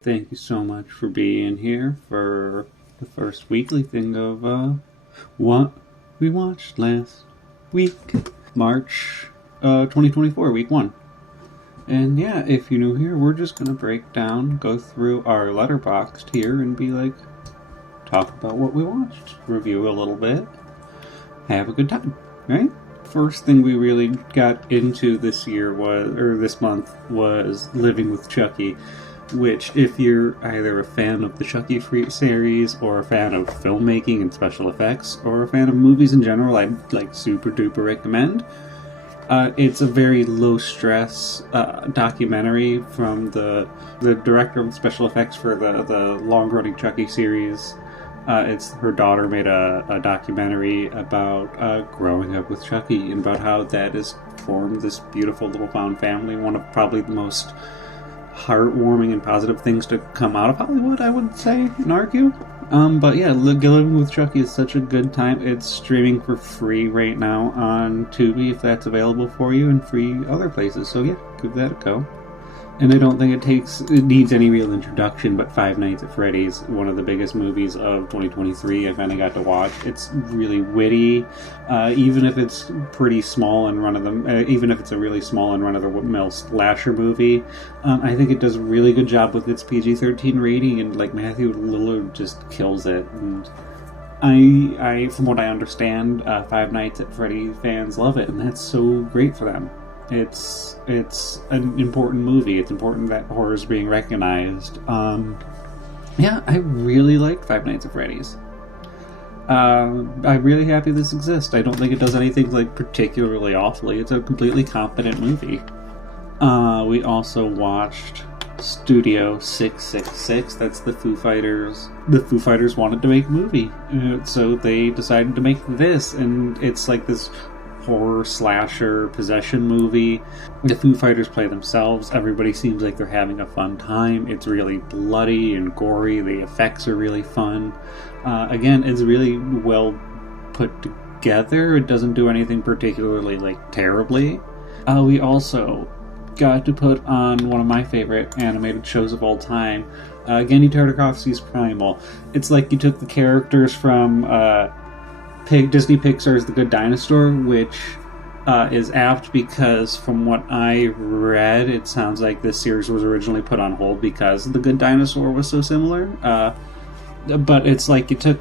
Thank you so much for being here for the first weekly thing of what we watched last week, March 2024, week 1. And yeah, if you're new here, we're just going to break down, go through our letterboxd here and be like, talk about what we watched, review a little bit, have a good time, right? First thing we really got into this month was Living with Chucky, which, if you're either a fan of the Chucky series or a fan of filmmaking and special effects or a fan of movies in general, I'd like super duper recommend. It's a very low stress documentary from the director of special effects for the long running Chucky series. It's her daughter made a documentary about growing up with Chucky and about how that has formed this beautiful little found family, one of probably the most heartwarming and positive things to come out of Hollywood, I would say and argue. But yeah, Living with Chucky is such a good time. It's streaming for free right now on Tubi if that's available for you, and free other places. So yeah, give that a go. And I don't think it needs any real introduction, but Five Nights at Freddy's, one of the biggest movies of 2023 I finally got to watch. It's really witty, even if it's pretty small and even if it's a really small and run-of-the-mill slasher movie. I think it does a really good job with its PG-13 rating, and like Matthew Lillard just kills it. And I from what I understand, Five Nights at Freddy fans love it, and that's so great for them. It's an important movie. It's important that horror is being recognized. Yeah, I really liked Five Nights at Freddy's. I'm really happy this exists. I don't think it does anything like particularly awfully. It's a completely competent movie. We also watched Studio 666. That's the Foo Fighters. The Foo Fighters wanted to make a movie, so they decided to make this, and it's like this horror slasher possession movie. The Foo Fighters play themselves. Everybody seems like they're having a fun time. It's really bloody and gory. The effects are really fun. Again, it's really well put together. It doesn't do anything particularly like terribly. We also got to put on one of my favorite animated shows of all time, Genndy Tartakovsky's Primal. It's like you took the characters from Disney Pixar's The Good Dinosaur, which is apt because from what I read, it sounds like this series was originally put on hold because The Good Dinosaur was so similar. But it's like you took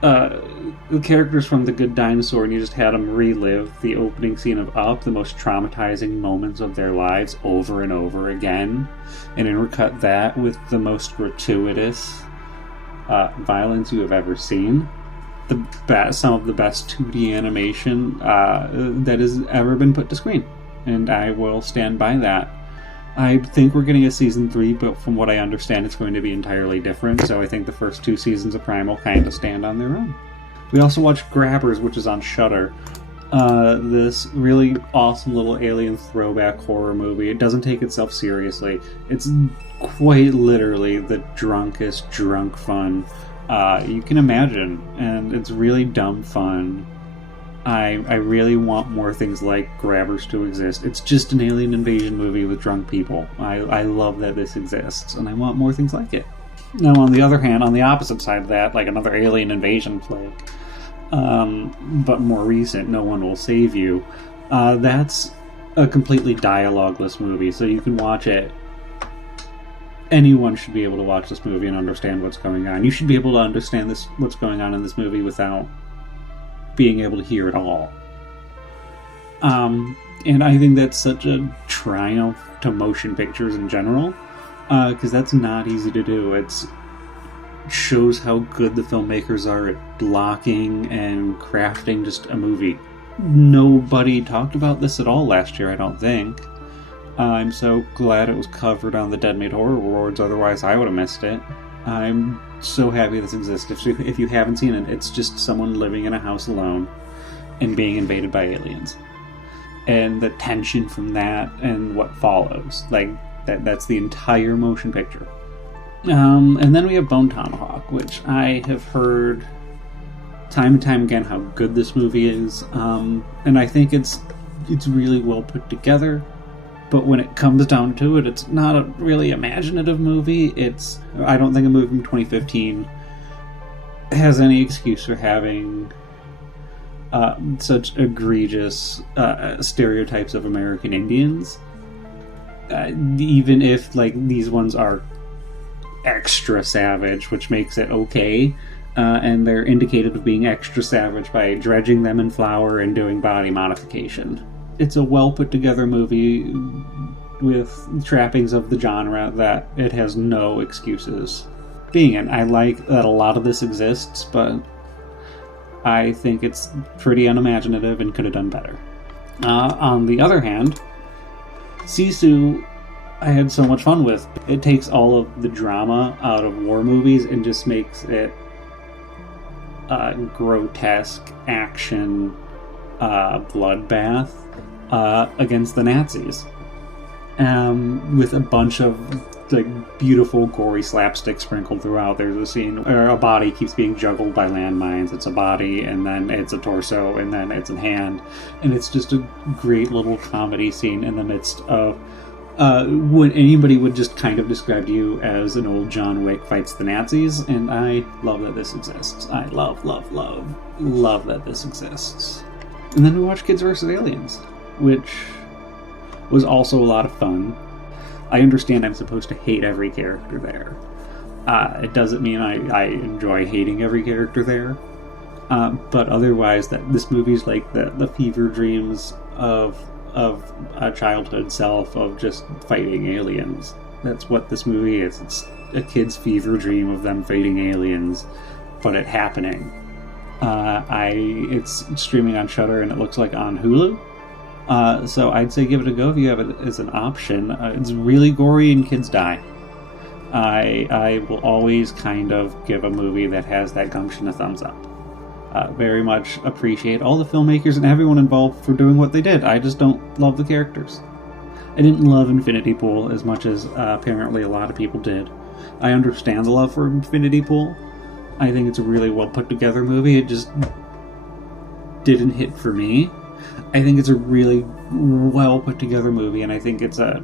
the characters from The Good Dinosaur and you just had them relive the opening scene of Up, the most traumatizing moments of their lives, over and over again, and intercut that with the most gratuitous violence you have ever seen. Some of the best 2D animation that has ever been put to screen, and I will stand by that. I think we're getting a season 3, but from what I understand, it's going to be entirely different, so I think the first 2 seasons of Primal kind of stand on their own. We also watched Grabbers, which is on Shudder. This really awesome little alien throwback horror movie. It doesn't take itself seriously. It's quite literally the drunkest drunk fun you can imagine, and it's really dumb fun. I really want more things like Grabbers to exist. It's just an alien invasion movie with drunk people. I love that this exists, and I want more things like it. Now, on the other hand, on the opposite side of that, like another alien invasion flick, but more recent, No One Will Save You, that's a completely dialogueless movie, so you can watch it. Anyone should be able to watch this movie and understand what's going on. You should be able to understand what's going on in this movie without being able to hear it all. And I think that's such a triumph to motion pictures in general, because that's not easy to do. It shows how good the filmmakers are at blocking and crafting just a movie. Nobody talked about this at all last year, I don't think. I'm so glad it was covered on the Dead Made Horror Awards, otherwise I would have missed it. I'm so happy this exists. If you haven't seen it, it's just someone living in a house alone and being invaded by aliens. And the tension from that and what follows. Like, that's the entire motion picture. And then we have Bone Tomahawk, which I have heard time and time again how good this movie is. And I think it's really well put together. But when it comes down to it, it's not a really imaginative movie. I don't think a movie from 2015 has any excuse for having such egregious stereotypes of American Indians. Even if, like, these ones are extra savage, which makes it okay, and they're indicated of being extra savage by dredging them in flour and doing body modification. It's a well put together movie with trappings of the genre that it has no excuses being in. I like that a lot of this exists, but I think it's pretty unimaginative and could have done better. On the other hand, Sisu I had so much fun with. It takes all of the drama out of war movies and just makes it grotesque action bloodbath against the Nazis, with a bunch of like beautiful gory slapstick sprinkled throughout. There's a scene where a body keeps being juggled by landmines. It's a body, and then it's a torso, and then it's a hand, and it's just a great little comedy scene in the midst of when anybody would just kind of describe you as an old John Wick fights the Nazis, and I love that this exists. I love that this exists. And then we watched Kids vs. Aliens, which was also a lot of fun. I understand I'm supposed to hate every character there. It doesn't mean I enjoy hating every character there. But otherwise, that this movie's like the fever dreams of a childhood self of just fighting aliens. That's what this movie is. It's a kid's fever dream of them fighting aliens, but it happening. It's streaming on Shudder, and it looks like on Hulu. So I'd say give it a go if you have it as an option. It's really gory and kids die. I will always kind of give a movie that has that gumption a thumbs up. Very much appreciate all the filmmakers and everyone involved for doing what they did. I just don't love the characters. I didn't love Infinity Pool as much as apparently a lot of people did. I understand the love for Infinity Pool. I think it's a really well put together movie. It just didn't hit for me. I think it's a really well put together movie, and I think it's a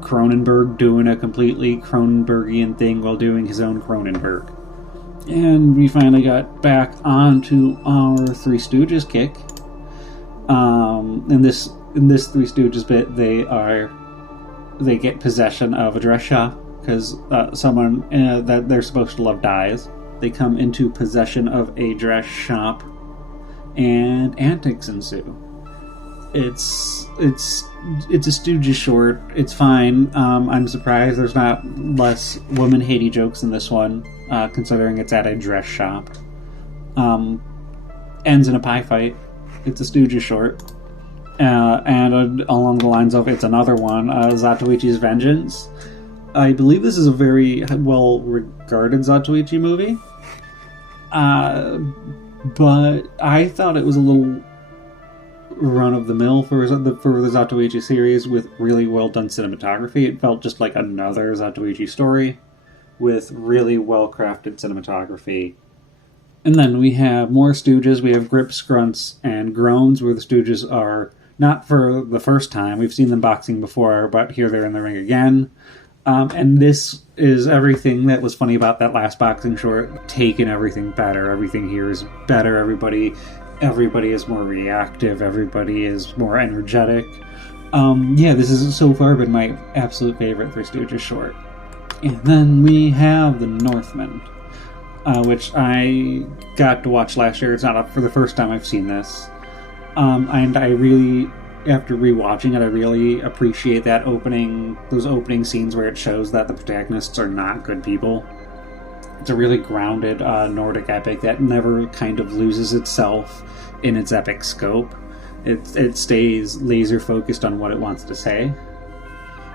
Cronenberg doing a completely Cronenbergian thing while doing his own Cronenberg. And we finally got back onto our Three Stooges kick. In this Three Stooges bit, they get possession of a dress shop because someone that they're supposed to love dies. They come into possession of a dress shop, and antics ensue. It's a Stooges short. It's fine. I'm surprised there's not less woman-hatey jokes in this one, considering it's at a dress shop. Ends in a pie fight. It's a Stooges short. And along the lines of it's another one, Zatoichi's Vengeance. I believe this is a very well-regarded Zatoichi movie. But I thought it was a little run-of-the-mill for the Zatoichi series with really well-done cinematography. It felt just like another Zatoichi story with really well-crafted cinematography. And then we have more Stooges. We have Grips, Grunts, and Groans, where the Stooges are not for the first time. We've seen them boxing before, but here they're in the ring again. And this is everything that was funny about that last boxing short, taking everything better. Everything here is better. Everybody is more reactive. Everybody is more energetic. This has so far been my absolute favorite Three Stooges short. And then we have The Northman, which I got to watch last year. It's not up for the first time I've seen this. And I really, after rewatching it, I really appreciate those opening scenes where it shows that the protagonists are not good people. It's a really grounded Nordic epic that never kind of loses itself in its epic scope. It stays laser focused on what it wants to say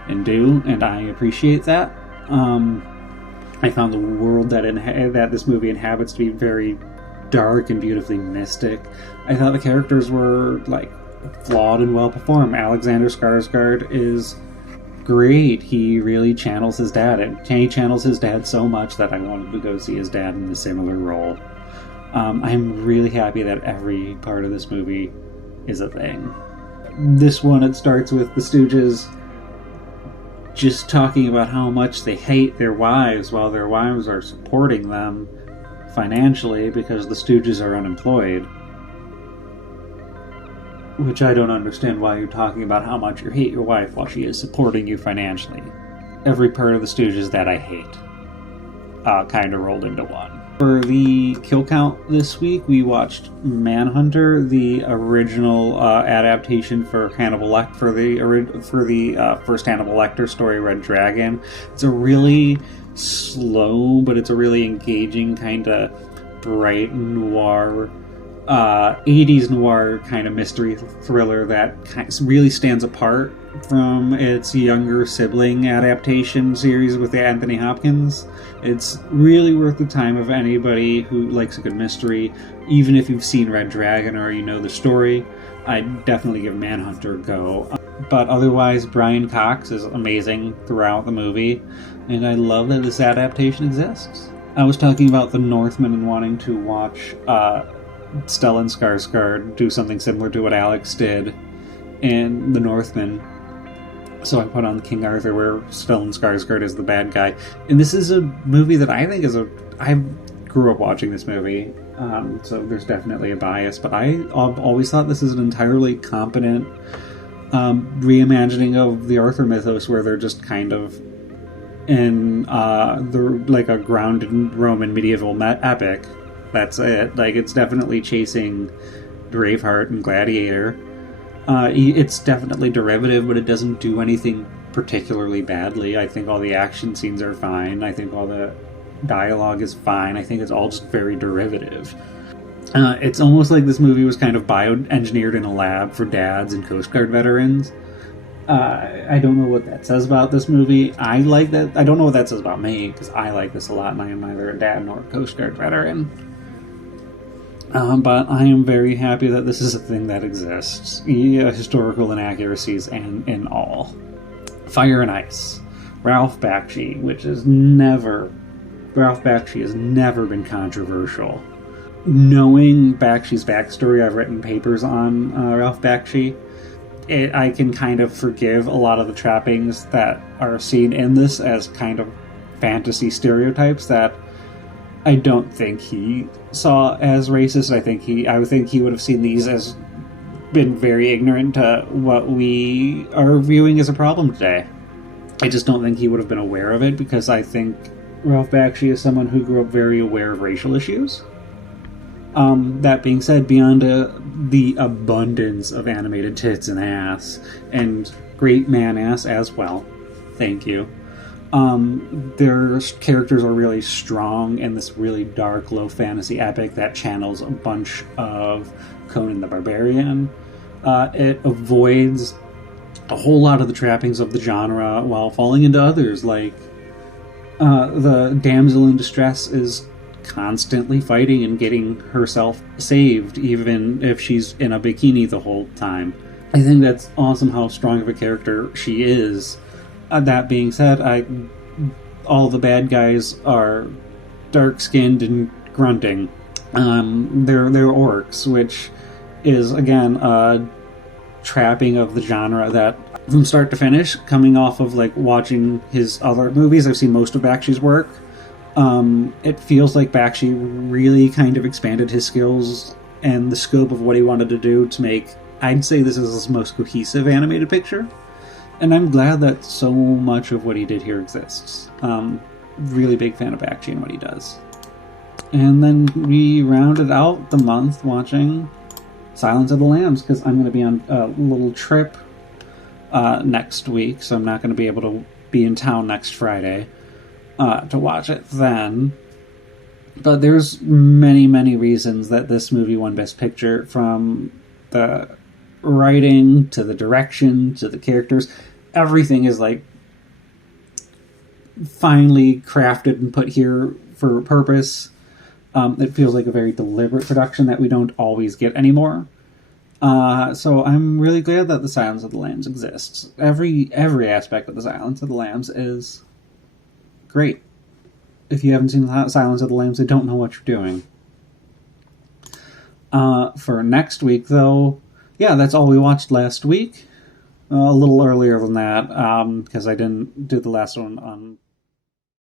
and do, and I appreciate that. I found the world that this movie inhabits to be very dark and beautifully mystic. I thought the characters were flawed and well performed. Alexander Skarsgård is great. He really channels his dad, and he channels his dad so much that I wanted to go see his dad in a similar role. I'm really happy that every part of this movie is a thing. this one, it starts with the Stooges just talking about how much they hate their wives while their wives are supporting them financially because the Stooges are unemployed. Which I don't understand why you're talking about how much you hate your wife while she is supporting you financially. Every part of the Stooges that I hate kind of rolled into one. For the kill count this week, we watched Manhunter, the original adaptation for Hannibal Lecter, for the first Hannibal Lecter story, Red Dragon. It's a really slow, but it's a really engaging kind of bright noir, 80s noir kind of mystery thriller that really stands apart from its younger sibling adaptation series with Anthony Hopkins. It's really worth the time of anybody who likes a good mystery. Even if you've seen Red Dragon or you know the story, I'd definitely give Manhunter a go. But otherwise, Brian Cox is amazing throughout the movie, and I love that this adaptation exists. I was talking about the Northman and wanting to watch Stellan Skarsgård do something similar to what Alex did in The Northman. So I put on King Arthur, where Stellan Skarsgård is the bad guy. And this is a movie that I think I grew up watching this movie, so there's definitely a bias. But I always thought this is an entirely competent reimagining of the Arthur mythos, where they're just kind of in like a grounded Roman medieval epic. That's it. Like, it's definitely chasing Braveheart and Gladiator. It's definitely derivative, but it doesn't do anything particularly badly. I think all the action scenes are fine. I think all the dialogue is fine. I think it's all just very derivative. It's almost like this movie was kind of bioengineered in a lab for dads and Coast Guard veterans. I don't know what that says about this movie. I like that. I don't know what that says about me, because I like this a lot, and I am neither a dad nor a Coast Guard veteran. But I am very happy that this is a thing that exists. Historical inaccuracies and in all. Fire and Ice. Ralph Bakshi, Ralph Bakshi has never been controversial. Knowing Bakshi's backstory, I've written papers on Ralph Bakshi. I can kind of forgive a lot of the trappings that are seen in this as kind of fantasy stereotypes that I don't think he saw as racist. I think he would have seen these as been very ignorant to what we are viewing as a problem today. I just don't think he would have been aware of it, because I think Ralph Bakshi is someone who grew up very aware of racial issues. That being said, beyond the abundance of animated tits and ass, and great man ass as well, thank you, their characters are really strong in this really dark, low fantasy epic that channels a bunch of Conan the Barbarian. It avoids a whole lot of the trappings of the genre while falling into others, like the damsel in distress is constantly fighting and getting herself saved, even if she's in a bikini the whole time. I think that's awesome how strong of a character she is. That being said, all the bad guys are dark-skinned and grunting. They're orcs, which is, again, a trapping of the genre that, from start to finish, coming off of like watching his other movies, I've seen most of Bakshi's work. It feels like Bakshi really kind of expanded his skills and the scope of what he wanted to do to make, I'd say, this is his most cohesive animated picture. And I'm glad that so much of what he did here exists. Really big fan of Bakshi and what he does. And then we rounded out the month watching Silence of the Lambs, because I'm going to be on a little trip next week, so I'm not going to be able to be in town next Friday to watch it then. But there's many, many reasons that this movie won Best Picture, from the writing to the direction to the characters. Everything is like finely crafted and put here for a purpose. It feels like a very deliberate production that we don't always get anymore. So I'm really glad that The Silence of the Lambs exists. Every aspect of The Silence of the Lambs is great. If you haven't seen The Silence of the Lambs, I don't know what you're doing. For next week, though, yeah, that's all we watched last week. A little earlier than that, because I didn't do the last one on